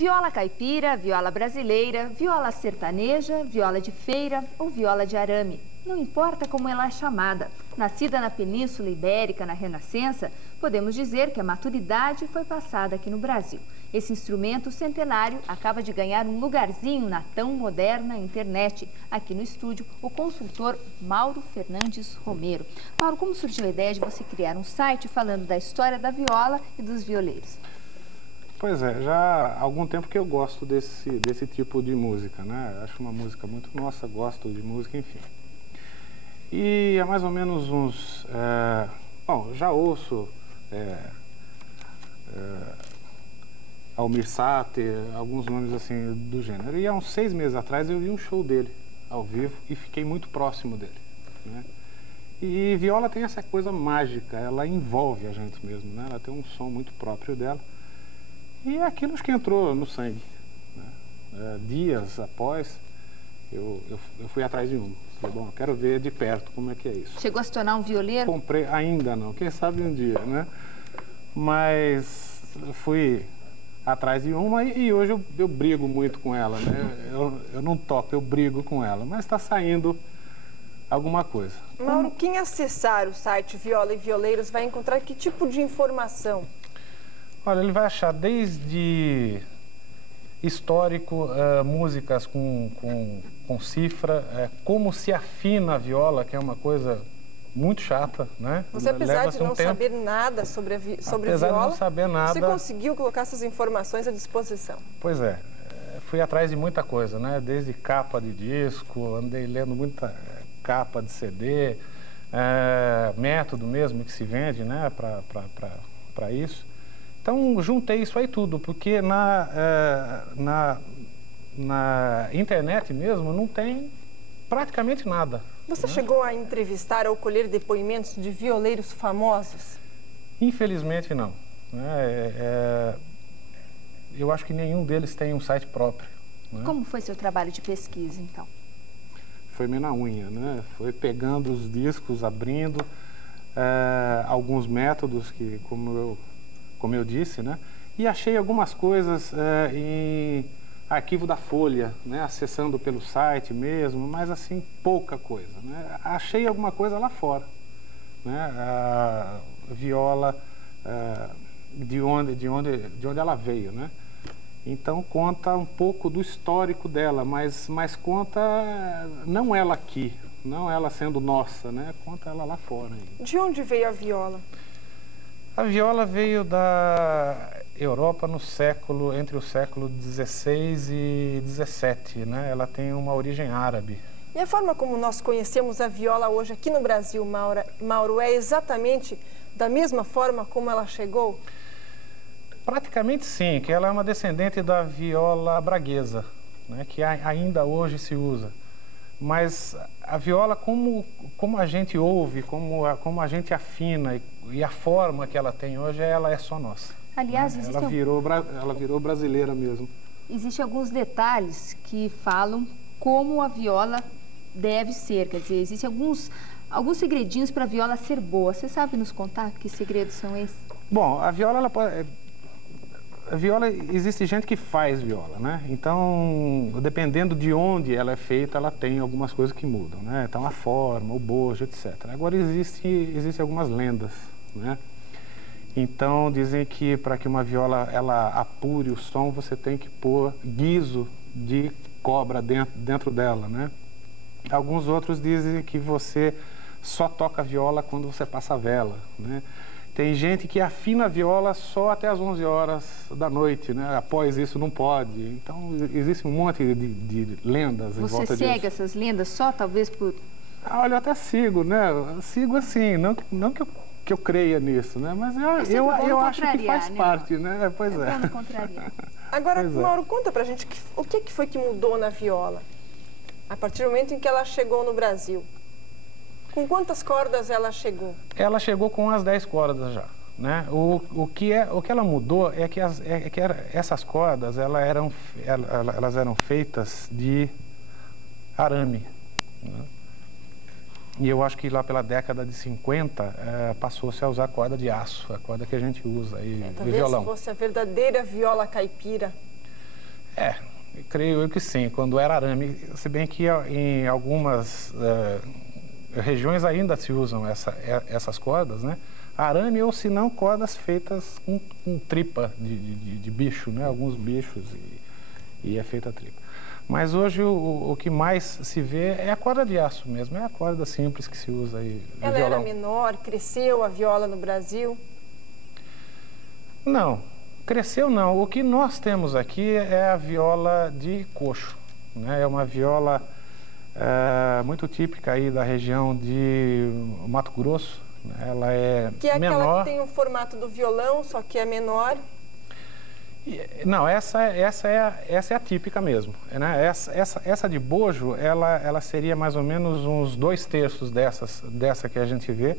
Viola caipira, viola brasileira, viola sertaneja, viola de feira ou viola de arame. Não importa como ela é chamada. Nascida na Península Ibérica na Renascença, podemos dizer que a maturidade foi passada aqui no Brasil. Esse instrumento centenário acaba de ganhar um lugarzinho na tão moderna internet. Aqui no estúdio, o consultor Mauro Fernandes Romero. Mauro, como surgiu a ideia de você criar um site falando da história da viola e dos violeiros? Pois é, já há algum tempo que eu gosto desse tipo de música, né? Acho uma música muito nossa, gosto de música, enfim. E há mais ou menos uns... bom, já ouço Almir Sater, alguns nomes assim do gênero. E há uns 6 meses atrás eu vi um show dele, ao vivo, e fiquei muito próximo dele, né? E viola tem essa coisa mágica, ela envolve a gente mesmo, né? Ela tem um som muito próprio dela. E aquilo acho que entrou no sangue, né? Dias após, eu fui atrás de um. Falei, bom, eu quero ver de perto como é que é isso. Chegou a se tornar um violeiro? Comprei, ainda não, quem sabe um dia, né? Mas fui atrás de uma e hoje eu brigo muito com ela, né? Eu não toco, eu brigo com ela, mas está saindo alguma coisa. Mauro, quem acessar o site Viola e Violeiros vai encontrar que tipo de informação? Olha, ele vai achar desde histórico, músicas com cifra, como se afina a viola, que é uma coisa muito chata, né? Você, apesar de não saber nada sobre apesar viola, de não saber nada, você conseguiu colocar essas informações à disposição. Pois é, fui atrás de muita coisa, né? Desde capa de disco, andei lendo muita capa de CD, método mesmo que se vende, né? Para isso. Então, juntei isso aí tudo, porque na internet mesmo não tem praticamente nada. Você, né? chegou a entrevistar ou colher depoimentos de violeiros famosos? Infelizmente, não. Eu acho que nenhum deles tem um site próprio. Né? Como foi seu trabalho de pesquisa, então? Foi meio na unha, né? Foi pegando os discos, abrindo alguns métodos que, como eu disse, né? E achei algumas coisas em arquivo da Folha, né? Acessando pelo site mesmo, mas assim, pouca coisa, né? Achei alguma coisa lá fora, né? A viola, de onde ela veio, né? Então conta um pouco do histórico dela, mas conta não ela aqui, não ela sendo nossa, né? Conta ela lá fora ainda. De onde veio a viola? A viola veio da Europa entre o século XVI e XVII, né? Ela tem uma origem árabe. E a forma como nós conhecemos a viola hoje aqui no Brasil, Mauro, é exatamente da mesma forma como ela chegou? Praticamente sim, que ela é uma descendente da viola braguesa, né? Que ainda hoje se usa. Mas a viola, como a gente ouve, como a gente afina e a forma que ela tem hoje, ela é só nossa. Aliás, né? Ela virou brasileira mesmo. Existem alguns detalhes que falam como a viola deve ser. Quer dizer, existem alguns segredinhos para a viola ser boa. Você sabe nos contar que segredos são esses? Bom, a viola, existe gente que faz viola, né? Então, dependendo de onde ela é feita, ela tem algumas coisas que mudam, né? Então, a forma, o bojo, etc. Agora, existem algumas lendas, né? Então, dizem que para que uma viola ela apure o som, você tem que pôr guizo de cobra dentro dela, né? Alguns outros dizem que você só toca a viola quando você passa a vela, né? Tem gente que afina a viola só até as 11 horas da noite, né? Após isso não pode. Então, existe um monte de lendas em volta disso. Você segue essas lendas só, talvez, por... Olha, eu até sigo, né? Sigo assim, não que eu creia nisso, né? Mas eu acho que faz parte, né? Pois é. Agora, Mauro, conta pra gente o que foi que mudou na viola a partir do momento em que ela chegou no Brasil. Com quantas cordas ela chegou? Ela chegou com as 10 cordas já, né? O que ela mudou é que essas cordas elas eram feitas de arame, né? E eu acho que lá pela década de 50 passou-se a usar corda de aço, a corda que a gente usa aí no violão. Talvez fosse a verdadeira viola caipira. Creio eu que sim, quando era arame, se bem que em algumas regiões ainda se usam essas cordas, né? Arame ou se não cordas feitas com tripa de bicho, né? Alguns bichos e é feita a tripa. Mas hoje o que mais se vê é a corda de aço mesmo, é a corda simples que se usa aí no Ela violão. era menor, cresceu a viola no Brasil? Não, cresceu não. O que nós temos aqui é a viola de coxo, né? É uma viola muito típica aí da região de Mato Grosso, né? Ela é que é menor. Aquela que tem o formato do violão, só que é menor. Não, essa é a típica mesmo, né? Essa de bojo, ela seria mais ou menos uns 2/3 dessa que a gente vê.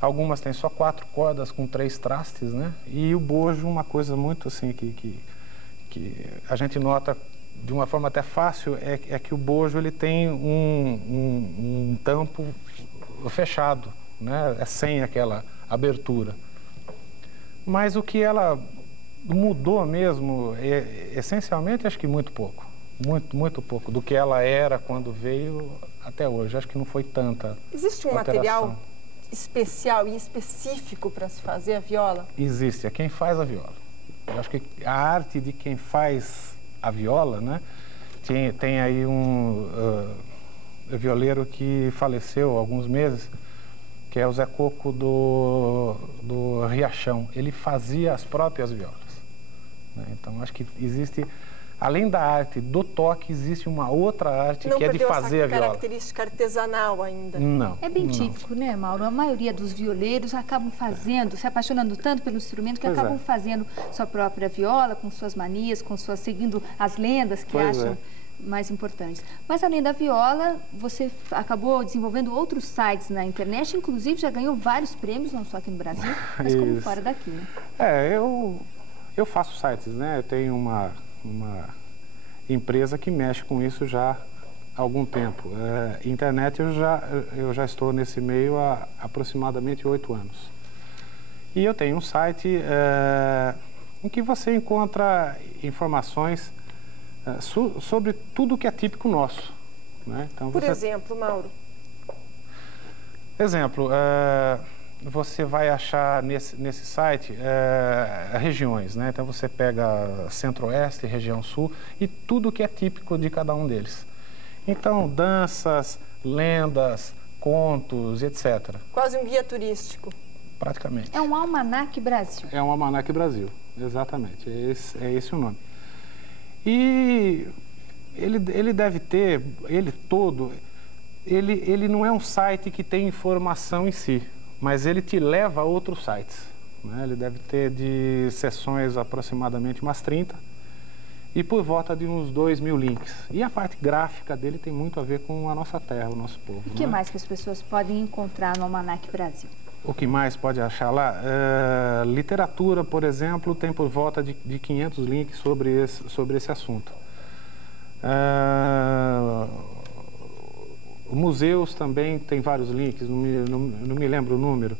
Algumas têm só 4 cordas com 3 trastes, né? E o bojo, uma coisa muito assim que a gente nota de uma forma até fácil, é que o bojo ele tem um tampo fechado, né? É sem aquela abertura. Mas o que ela mudou mesmo, essencialmente, acho que muito pouco. Muito pouco do que ela era quando veio até hoje. Acho que não foi tanta Existe um alteração. material especial e específico para se fazer a viola? Existe, é quem faz a viola. Eu acho que a arte de quem faz a viola, né? Tem aí um violeiro que faleceu há alguns meses, que é o Zé Coco do Riachão. Ele fazia as próprias violas, né? Então, acho que existe, além da arte do toque, existe uma outra arte que é de fazer a viola. Não perdeu essa característica artesanal ainda? Não. É bem típico, né, Mauro? A maioria dos violeiros acabam fazendo, se apaixonando tanto pelo instrumento, que acabam fazendo sua própria viola, com suas manias, seguindo as lendas que acham mais importantes. Mas além da viola, você acabou desenvolvendo outros sites na internet, inclusive já ganhou vários prêmios, não só aqui no Brasil, mas como fora daqui, né? Eu faço sites, né? Eu tenho uma empresa que mexe com isso já há algum tempo. Internet eu já estou nesse meio há aproximadamente 8 anos. E eu tenho um site em que você encontra informações sobre tudo que é típico nosso, né? Então, Por exemplo, Mauro? Exemplo, você vai achar nesse site regiões, né? Então você pega Centro-Oeste, região Sul e tudo que é típico de cada um deles. Então, danças, lendas, contos, etc. Quase um guia turístico. Praticamente. É um Almanac Brasil. É um Almanac Brasil, exatamente. É esse o nome. E ele deve ter, ele não é um site que tem informação em si, mas ele te leva a outros sites, né? Ele deve ter de sessões aproximadamente umas 30 e por volta de uns 2.000 links. E a parte gráfica dele tem muito a ver com a nossa terra, o nosso povo. O que mais que as pessoas podem encontrar no Almanac Brasil? O que mais pode achar lá? Literatura, por exemplo, tem por volta de 500 links sobre esse assunto. Museus também tem vários links, não me lembro o número.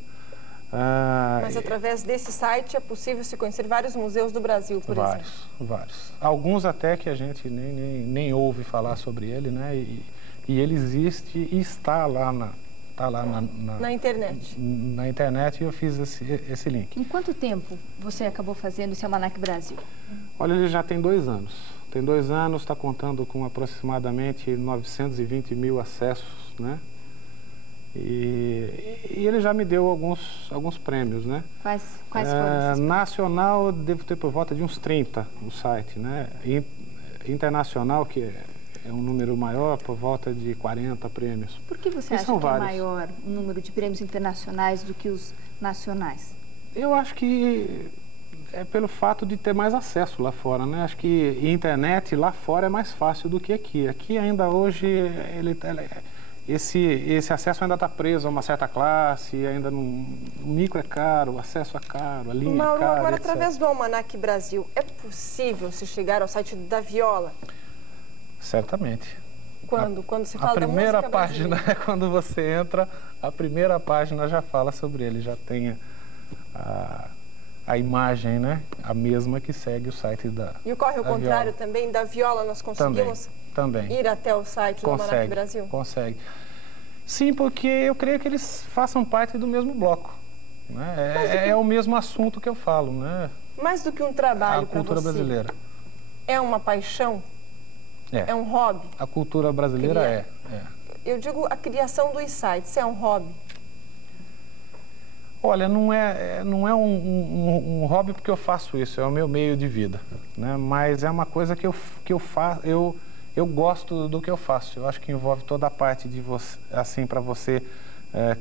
Mas através desse site é possível se conhecer vários museus do Brasil, por exemplo? Vários. Alguns até que a gente nem ouve falar sobre ele, né? E ele existe e está lá na internet. Na internet, e eu fiz esse link. Em quanto tempo você acabou fazendo esse Almanac Brasil? Olha, ele já tem 2 anos. Tem 2 anos, está contando com aproximadamente 920 mil acessos, né? E ele já me deu alguns prêmios, né? Quais foram esses? Nacional, devo ter por volta de uns 30 no site, né? Internacional, que é um número maior, por volta de 40 prêmios. Por que você acha que é maior o número de prêmios internacionais do que os nacionais? Eu acho que é pelo fato de ter mais acesso lá fora, né? Acho que internet lá fora é mais fácil do que aqui. Aqui ainda hoje esse acesso ainda está preso a uma certa classe, ainda o micro é caro, o acesso é caro, a linha é cara, agora, etc. através do Almanac Brasil, é possível se chegar ao site da viola? Certamente. Quando se fala da música brasileira? A primeira página, quando você entra, a primeira página já fala sobre ele, já tem a a imagem, né? A mesma que segue o site da E ocorre o contrário também? Da Viola nós conseguimos também ir até o site do Almanac Brasil? Consegue. Sim, porque eu creio que eles façam parte do mesmo bloco. Né? É o mesmo assunto que eu falo, né? Mais do que um trabalho para você. A cultura brasileira. É uma paixão? É um hobby? A cultura brasileira é. Eu digo a criação dos sites, é um hobby? Olha, não é um hobby porque eu faço isso, é o meu meio de vida, né? Mas é uma coisa que eu faço, eu gosto do que eu faço. Eu acho que envolve toda a parte de você, assim, para você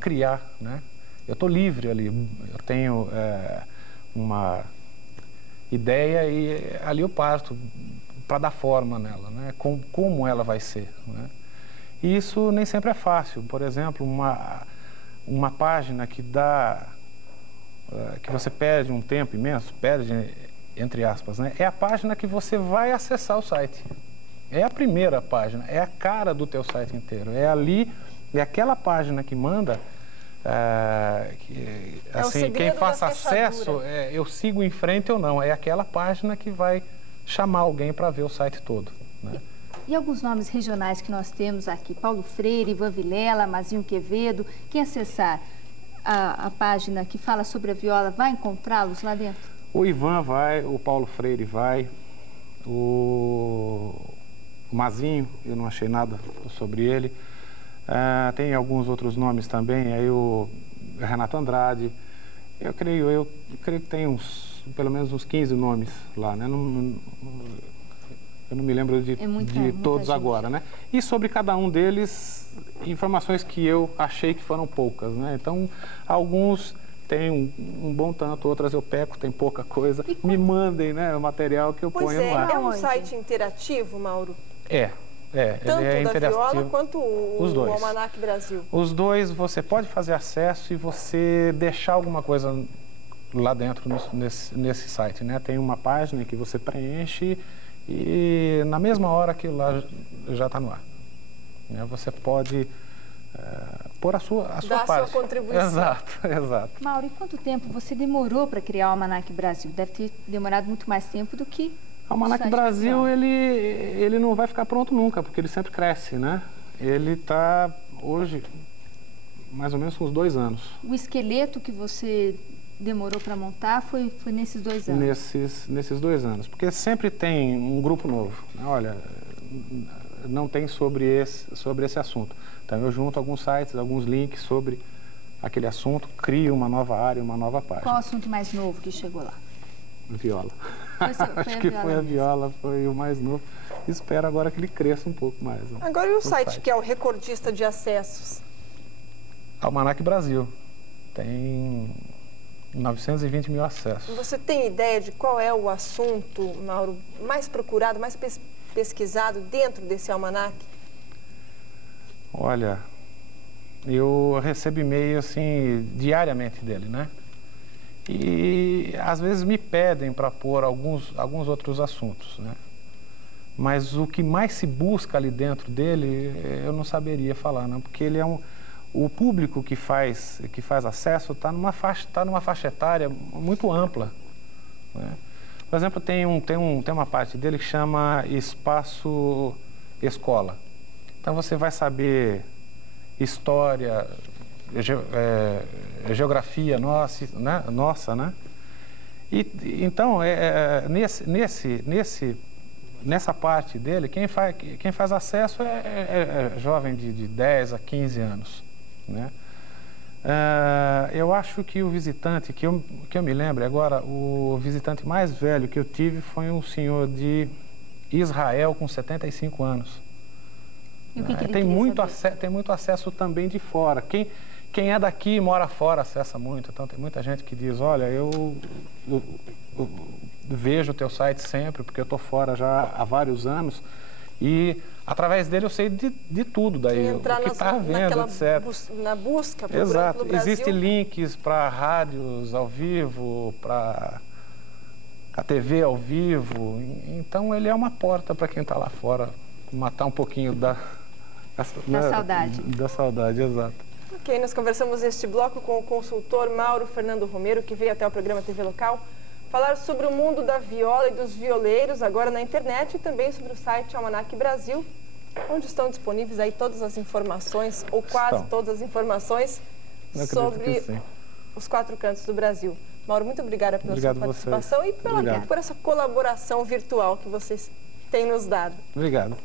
criar, né? Eu estou livre ali, eu tenho uma ideia e ali eu parto para dar forma nela, né? Como ela vai ser, né? E isso nem sempre é fácil. Por exemplo, uma página que que você perde um tempo imenso, perde entre aspas, né? É a página que você vai acessar o site. É a primeira página, é a cara do teu site inteiro. É ali, é aquela página que manda, assim, quem faça acesso, eu sigo em frente ou não. É aquela página que vai chamar alguém para ver o site todo, né? E alguns nomes regionais que nós temos aqui, Paulo Freire, Ivan Vilela, Mazinho Quevedo, quem acessar a página que fala sobre a viola vai encontrá-los lá dentro? O Ivan vai, o Paulo Freire vai, o Mazinho, eu não achei nada sobre ele. Tem alguns outros nomes também, aí o Renato Andrade. Eu creio que tem pelo menos uns 15 nomes lá, né? Eu não me lembro de todos agora, né? E sobre cada um deles, informações que eu achei que foram poucas, né? Então, alguns têm um bom tanto, outras eu peco, tem pouca coisa. Me mandem, né, o material que eu ponho no ar. É um site interativo, Mauro? Tanto ele é interativo. Da Viola quanto o Almanac Brasil? Os dois, você pode fazer acesso e você deixar alguma coisa lá dentro nesse site, né? Tem uma página que você preenche e na mesma hora que lá já está no ar. Você pode pôr a sua parte. Dar a sua contribuição. Exato. Mauro, e quanto tempo você demorou para criar o Almanac Brasil? Deve ter demorado muito mais tempo do que o Almanac Brasil, ele não vai ficar pronto nunca, porque ele sempre cresce, né? Ele está hoje mais ou menos com uns 2 anos. O esqueleto que você demorou para montar foi nesses 2 anos? Nesses 2 anos, porque sempre tem um grupo novo, né? Olha, não tem sobre esse assunto. Então eu junto alguns sites, alguns links sobre aquele assunto, crio uma nova área, uma nova página. Qual o assunto mais novo que chegou lá? Viola. Acho que foi a viola, foi o mais novo. Espero agora que ele cresça um pouco mais. Né? Agora, e o site que é o recordista de acessos? Almanac Brasil. Tem 920 mil acessos. Você tem ideia de qual é o assunto, Mauro, mais procurado, mais pesquisado dentro desse almanac? Olha, eu recebo e-mail assim diariamente dele, né? E às vezes me pedem para pôr alguns outros assuntos, né? Mas o que mais se busca ali dentro dele, eu não saberia falar, não, porque ele é o público que faz acesso está numa faixa etária muito ampla, né? Por exemplo, tem uma parte dele que chama Espaço Escola. Então você vai saber história, geografia nossa, né? E então nessa parte dele, quem faz acesso é jovem de 10 a 15 anos, né? Eu acho que o visitante, que eu me lembro agora, o visitante mais velho que eu tive foi um senhor de Israel com 75 anos. E o que ele tem muito acesso também de fora. Quem é daqui e mora fora acessa muito. Então tem muita gente que diz, olha, eu vejo o teu site sempre, porque eu estou fora já há vários anos. E através dele eu sei de tudo daí, o que está havendo, etc. Na busca, exato. Brasil. Existem links para rádios ao vivo, para a TV ao vivo. Então ele é uma porta para quem está lá fora, matar um pouquinho da saudade. Da saudade, exato. Ok, nós conversamos neste bloco com o consultor Mauro Fernando Romero, que veio até o programa TV Local, falar sobre o mundo da viola e dos violeiros, agora na internet, e também sobre o site Almanac Brasil, onde estão disponíveis aí todas as informações, ou quase todas as informações, sobre os 4 cantos do Brasil. Mauro, muito obrigada pela sua participação e por essa colaboração virtual que vocês têm nos dado. Obrigado.